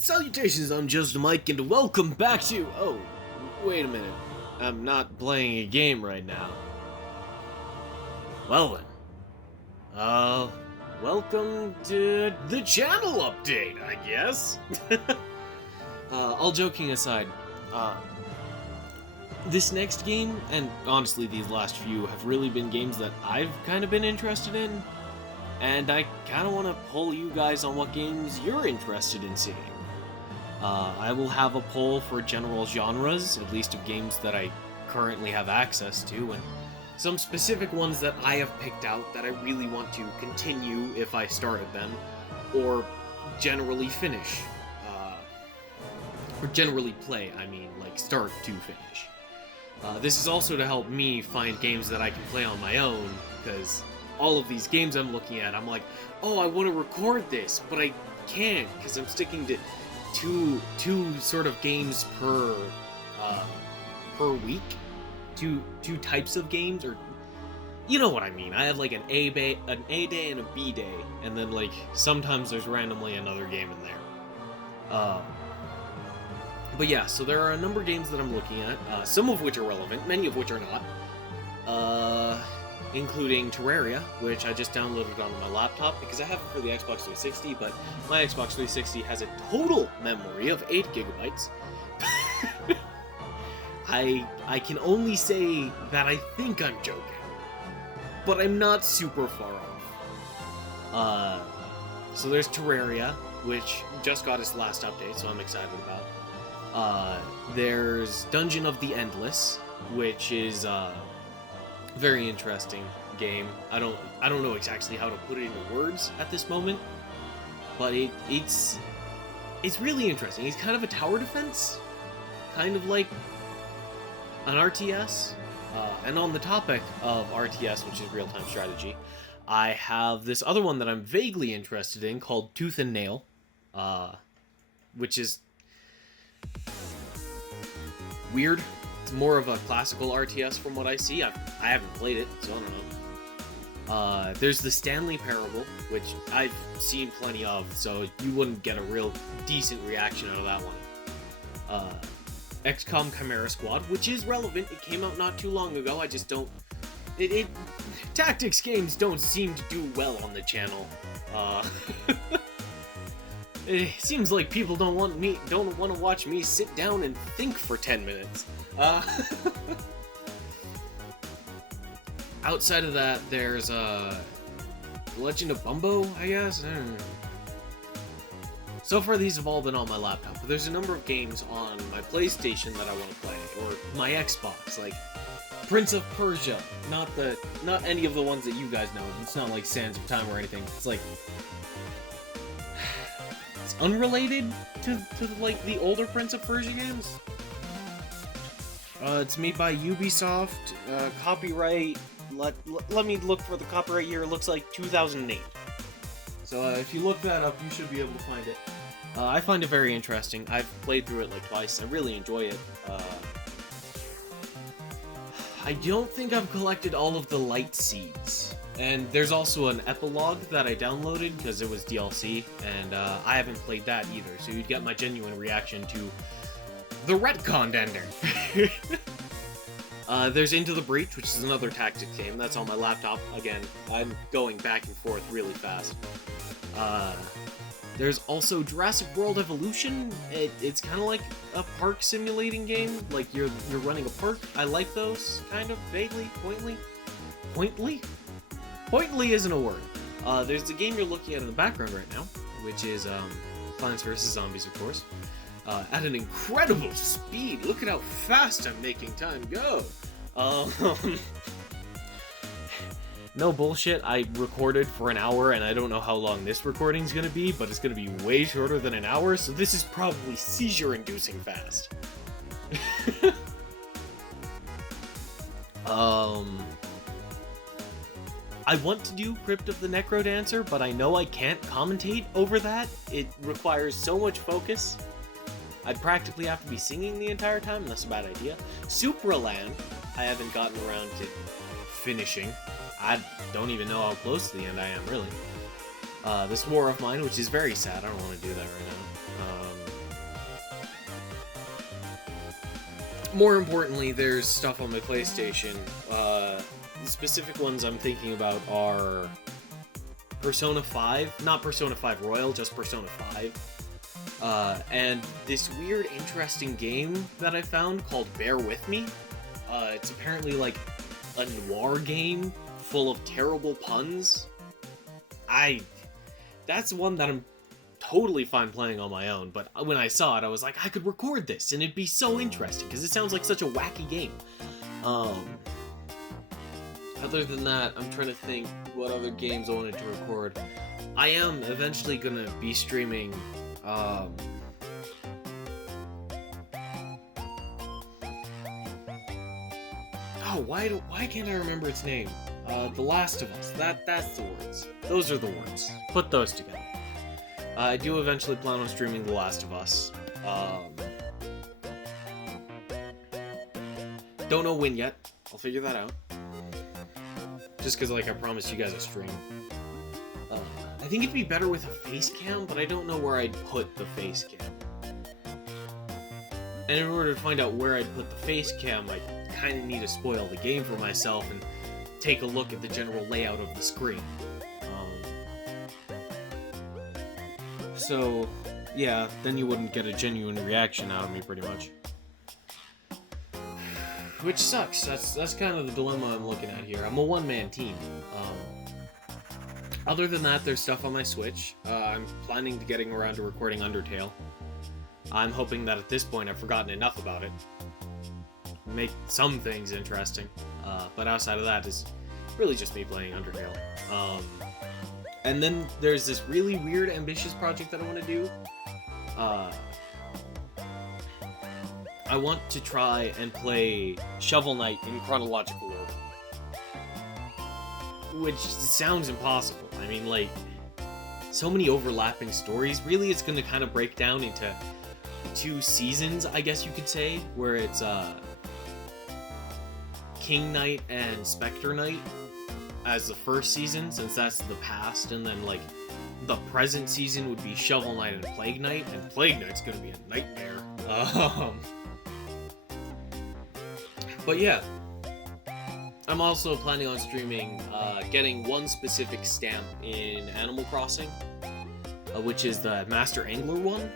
Salutations, I'm Just Mike, and welcome back to... Oh, wait a minute. I'm not playing a game right now. Well then. Welcome to the channel update, I guess. All joking aside, this next game, and honestly these last few, have really been games that I've kind of been interested in, and I kind of want to poll you guys on what games you're interested in seeing. I will have a poll for general genres, at least of games that I currently have access to, and some specific ones that I have picked out that I really want to continue if I started them, or generally finish. Or generally play, I mean, like start to finish. This is also to help me find games that I can play on my own, because all of these games I'm looking at, I'm like, oh, I want to record this, but I can't, because I'm sticking to two sort of games per week, two types of games, or you know what I mean. I have like an A day and a B day, and then like sometimes there's randomly another game in there. But yeah, so there are a number of games that I'm looking at, some of which are relevant, many of which are not. Including Terraria, which I just downloaded onto my laptop because I have it for the Xbox 360, but my Xbox 360 has a total memory of 8 gigabytes. I can only say that I think I'm joking, but I'm not super far off. So there's Terraria, which just got its last update, so I'm excited about. There's Dungeon of the Endless, which is very interesting game. I don't know exactly how to put it into words at this moment, but it's really interesting. It's kind of a tower defense, kind of like an RTS. And on the topic of RTS, which is real-time strategy, I have this other one that I'm vaguely interested in called Tooth and Nail, which is weird. It's more of a classical RTS from what I see. I haven't played it, so I don't know. There's the Stanley Parable, which I've seen plenty of, so you wouldn't get a real decent reaction out of that one. XCOM Chimera Squad, which is relevant. It came out not too long ago. I just don't... Tactics games don't seem to do well on the channel. It seems like people don't want to watch me sit down and think for 10 minutes. Outside of that, there's Legend of Bumbo, I guess. I don't know. So far, these have all been on my laptop, but there's a number of games on my PlayStation that I want to play, or my Xbox, like Prince of Persia. Not any of the ones that you guys know. It's not like Sands of Time or anything. It's like it's unrelated to like the older Prince of Persia games. It's made by Ubisoft. Copyright. Let me look for the copyright year. It looks like 2008. So if you look that up, you should be able to find it. I find it very interesting. I've played through it like twice. I really enjoy it. I don't think I've collected all of the light seeds. And there's also an epilogue that I downloaded because it was DLC, and I haven't played that either. So you'd get my genuine reaction to the retconned ending. There's Into the Breach, which is another tactics game. That's on my laptop. Again, I'm going back and forth really fast. There's also Jurassic World Evolution. It's kind of like a park simulating game. Like you're running a park. I like those, kind of, vaguely, pointly? Pointly isn't a word. There's the game you're looking at in the background right now, which is Plants vs. Zombies, of course. At an incredible speed. Look at how fast I'm making time go. No bullshit, I recorded for an hour, and I don't know how long this recording's gonna be, but it's gonna be way shorter than an hour, so this is probably seizure-inducing fast. I want to do Crypt of the Necrodancer, but I know I can't commentate over that. It requires so much focus. I'd practically have to be singing the entire time, and that's a bad idea. Supraland, I haven't gotten around to finishing. I don't even know how close to the end I am, really. This War of Mine, which is very sad. I don't want to do that right now. more importantly, there's stuff on my PlayStation. The specific ones I'm thinking about are Persona 5, not Persona 5 Royal, just Persona 5. And this weird, interesting game that I found called Bear With Me. It's apparently like a noir game full of terrible puns. That's one that I'm totally fine playing on my own, but when I saw it, I was like, I could record this, and it'd be so interesting, because it sounds like such a wacky game. Other than that, I'm trying to think what other games I wanted to record. I am eventually gonna be streaming, oh, why can't I remember its name? The Last of Us. That's the words. Those are the words. Put those together. I do eventually plan on streaming The Last of Us. Don't know when yet. I'll figure that out. Just because, like, I promised you guys a stream. I think it'd be better with a face cam, but I don't know where I'd put the face cam. And in order to find out where I'd put the face cam, I kind of need to spoil the game for myself and take a look at the general layout of the screen. So, yeah, then you wouldn't get a genuine reaction out of me, pretty much. Which sucks. That's kind of the dilemma I'm looking at here. I'm a one-man team. Other than that, there's stuff on my Switch. I'm planning to getting around to recording Undertale. I'm hoping that at this point I've forgotten enough about it. Make some things interesting. But outside of that, it's really just me playing Undertale. And then there's this really weird, ambitious project that I want to do. I want to try and play Shovel Knight in chronological order. Which sounds impossible. I mean, like, so many overlapping stories. Really, it's going to kind of break down into 2 seasons, I guess you could say, where it's King Knight and Spectre Knight as the first season, since that's the past, and then, like, the present season would be Shovel Knight and Plague Knight, and Plague Knight's gonna be a nightmare. But yeah, I'm also planning on streaming, getting one specific stamp in Animal Crossing, which is the Master Angler one.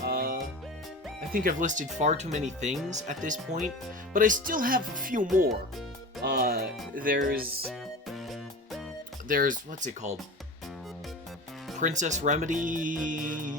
I think I've listed far too many things at this point, but I still have a few more. There's what's it called? Princess Remedy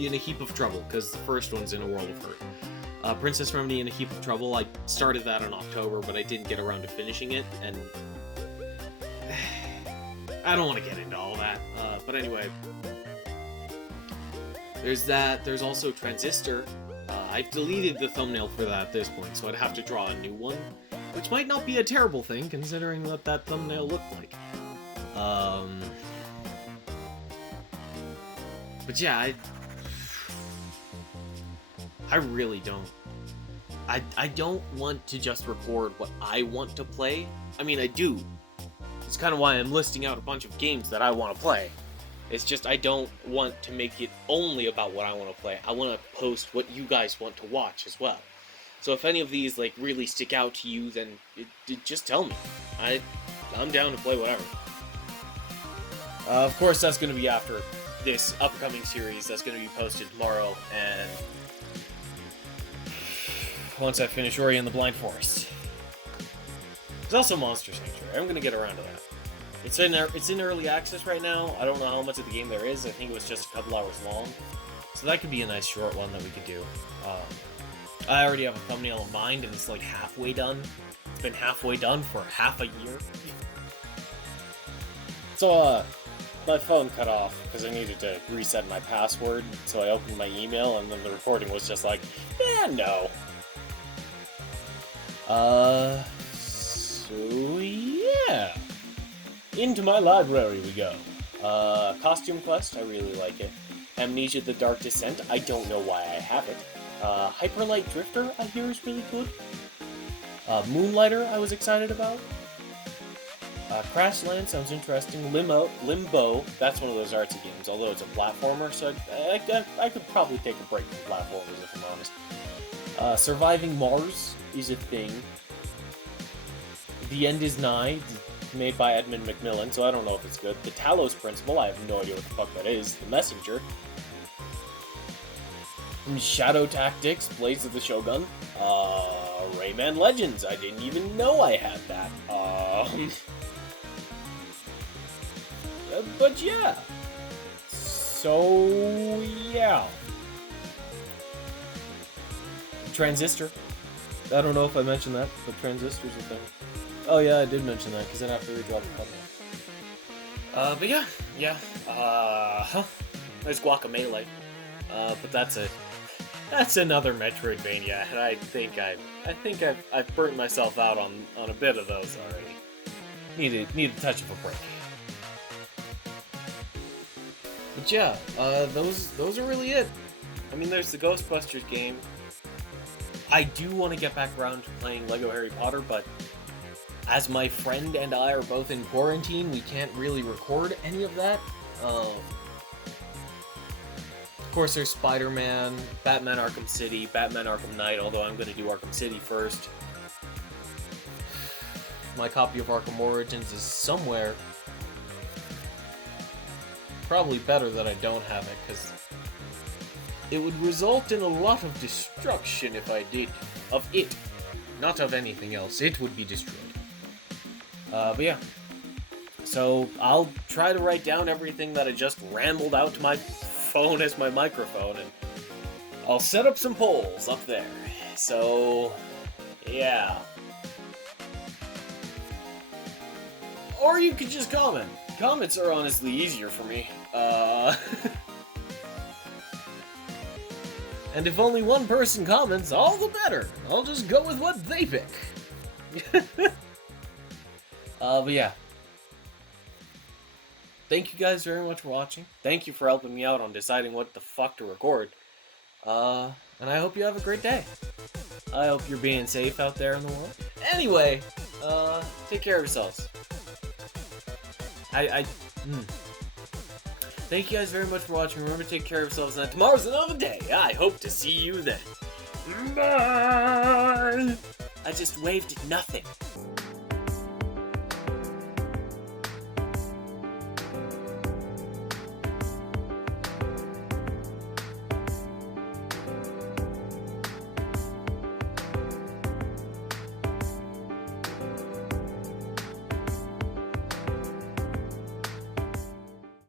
in a Heap of Trouble, because the first one's in a World of Hurt. Princess Remedy in a Heap of Trouble, I started that in October, but I didn't get around to finishing it, and I don't want to get into all that. But anyway, there's that. There's also Transistor. I've deleted the thumbnail for that at this point, so I'd have to draw a new one, which might not be a terrible thing, considering what that thumbnail looked like. But yeah, I really don't. I don't want to just record what I want to play. I mean, I do. It's kind of why I'm listing out a bunch of games that I want to play. It's just I don't want to make it only about what I want to play. I want to post what you guys want to watch as well. So if any of these like really stick out to you, then just tell me. I'm down to play whatever. Of course, that's going to be after this upcoming series that's going to be posted tomorrow, and once I finish Ori and the Blind Forest. There's also Monster Sanctuary. I'm going to get around to that. It's in early access right now. I don't know how much of the game there is. I think it was just a couple hours long. So that could be a nice short one that we could do. I already have a thumbnail in mind, and it's like halfway done. It's been halfway done for half a year. So, my phone cut off because I needed to reset my password, so I opened my email, and then the recording was just like, no. So yeah. Into my library we go. Costume Quest, I really like it. Amnesia: The Dark Descent, I don't know why I have it. Hyperlight Drifter, I hear is really good. Moonlighter, I was excited about. Crashland sounds interesting. Limbo, that's one of those artsy games, although it's a platformer, so I could probably take a break from platformers if I'm honest. Surviving Mars is a thing. The End is Nigh, made by Edmund Macmillan, so I don't know if it's good. The Talos Principle, I have no idea what the fuck that is. The Messenger. Shadow Tactics, Blades of the Shogun. Rayman Legends, I didn't even know I had that. But yeah. So, yeah. Transistor. I don't know if I mentioned that, but Transistor's a thing. Oh yeah, I did mention that, because then I have to redraw the thumbnail. But yeah. There's Guacamelee. But that's another Metroidvania, and I think I've burnt myself out on a bit of those already. Need a touch of a break. But yeah, those are really it. I mean, there's the Ghostbusters game. I do want to get back around to playing Lego Harry Potter, but as my friend and I are both in quarantine, we can't really record any of that. Of course, there's Spider-Man, Batman Arkham City, Batman Arkham Knight, although I'm going to do Arkham City first. My copy of Arkham Origins is somewhere. Probably better that I don't have it, because it would result in a lot of destruction if I did. Of it. Not of anything else. It would be destroyed. But yeah. So, I'll try to write down everything that I just rambled out to my phone as my microphone, and I'll set up some polls up there. So, yeah. Or you could just comment. Comments are honestly easier for me. And if only one person comments, all the better. I'll just go with what they pick. But yeah. Thank you guys very much for watching. Thank you for helping me out on deciding what the fuck to record. And I hope you have a great day. I hope you're being safe out there in the world. Anyway, take care of yourselves. Thank you guys very much for watching. Remember to take care of yourselves, and tomorrow's another day. I hope to see you then. Bye! I just waved at nothing.